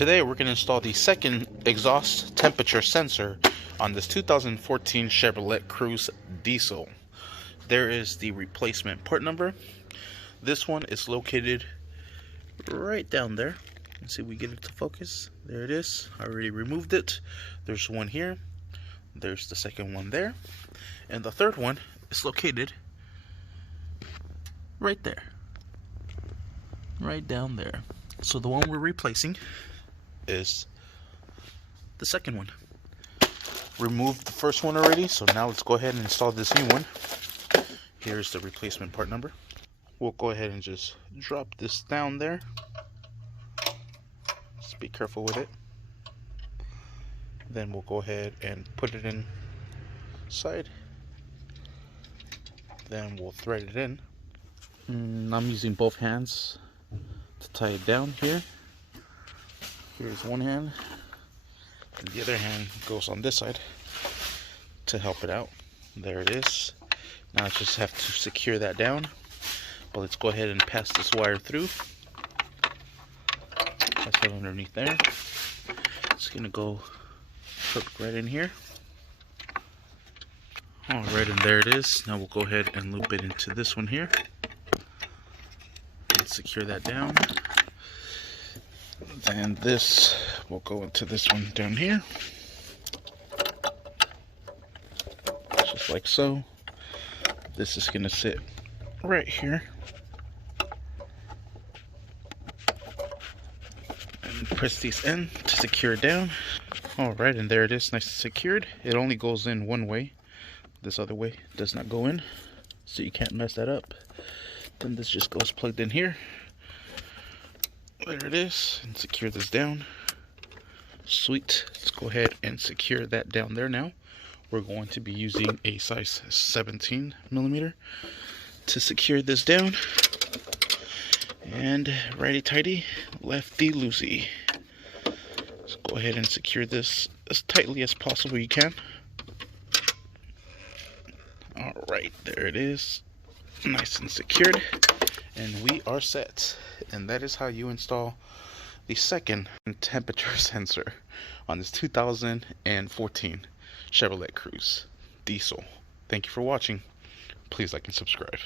Today we're going to install the second exhaust temperature sensor on this 2014 Chevrolet Cruze diesel. There is the replacement part number. This one is located right down there. Let's see if we get it to focus. There it is. I already removed it. There's one here. There's the second one there. And the third one is located right there. Right down there. So the one we're replacing is the second one. Removed the first one already, so now let's go ahead and install this new one. Here's the replacement part number. We'll go ahead and just drop this down there. Just be careful with it. Then we'll go ahead and put it inside. Then we'll thread it in. I'm using both hands to tie it down here. Here's one hand, and the other hand goes on this side to help it out. There it is. Now I just have to secure that down. But let's go ahead and pass this wire through. Pass it underneath there. It's gonna go hook right in here. Alright, and there it is. Now we'll go ahead and loop it into this one here. And secure that down. Then this will go into this one down here. Just like so. This is going to sit right here. And press these in to secure it down. Alright, and there it is, nice and secured. It only goes in one way. This other way does not go in, so you can't mess that up. Then this just goes plugged in here. There it is, and secure this down. Sweet. Let's go ahead and secure that down there now. We're going to be using a size 17 millimeter to secure this down. And righty tighty, lefty loosey. Let's go ahead and secure this as tightly as possible you can. Alright, there it is. Nice and secured. And we are set. And that is how you install the second temperature sensor on this 2014 Chevrolet Cruze diesel. Thank you for watching. Please like and subscribe.